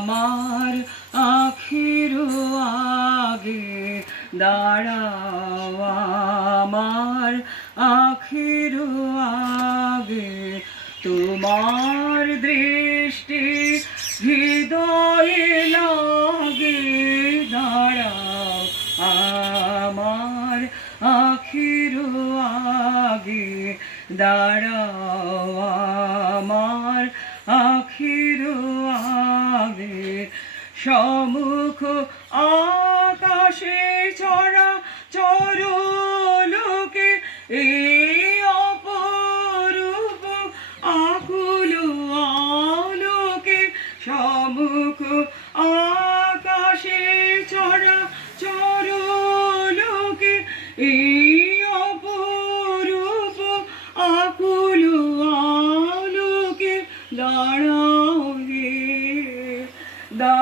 আমার আখির আগে দাঁড়াও, আমার আখির আগে। তোমার দৃষ্টি হৃদয়ে লাগে, দাঁড়াও, আমার আখির আগে দাঁড়াও, আমার সমুখ আকাশে ছড়া চরলোকে এই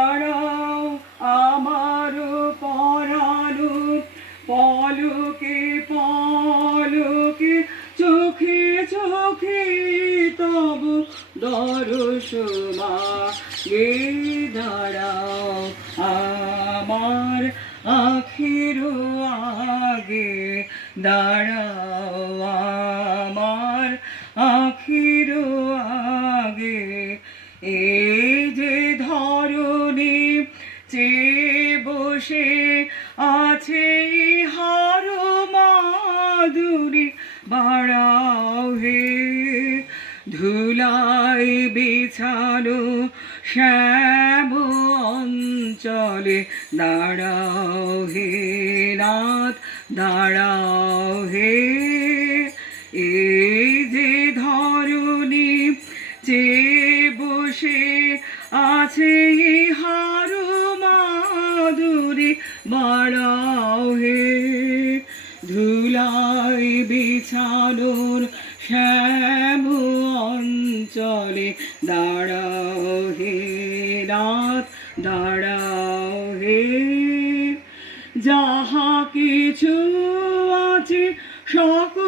দাঁড়াও আমার পরানো পলকে পলকে, চোখে চোখে তব দর্শমা গে দাঁড়াও আমার আখির আগে দাঁড়াও আমার আখির আগে। এই যে ধরণী চে বসে আছে হার মাধুরী, বাড়াও হে ধুলাই বিছানো শ্যাম অঞ্চলে, দাঁড়াও হে নাথ, দাঁড়াও হে। এই যে ধরণী চে বাড়াও হে ধুলাই বিছানোর শ্যাম অঞ্চলে দাঁড়াও হে নাথ দাঁড়াও হে যাহা কিছু আছে, সকলে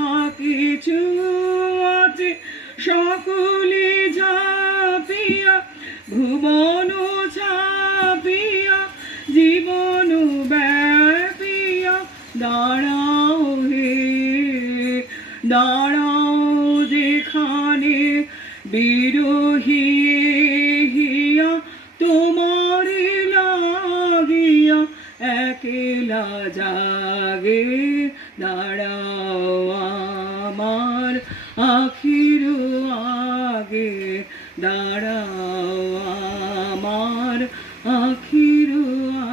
যাহা আছে সকলে ঝাঁপিয়া ভুবন ছাপিয়া জীবন ব্যাপিয়া দাঁড়াও হে দাঁড়াও যেখানে বিরোহী একেলা জাগে দাঁড়াও আমার আখির আগে দাঁড়াও আমার আখির আগে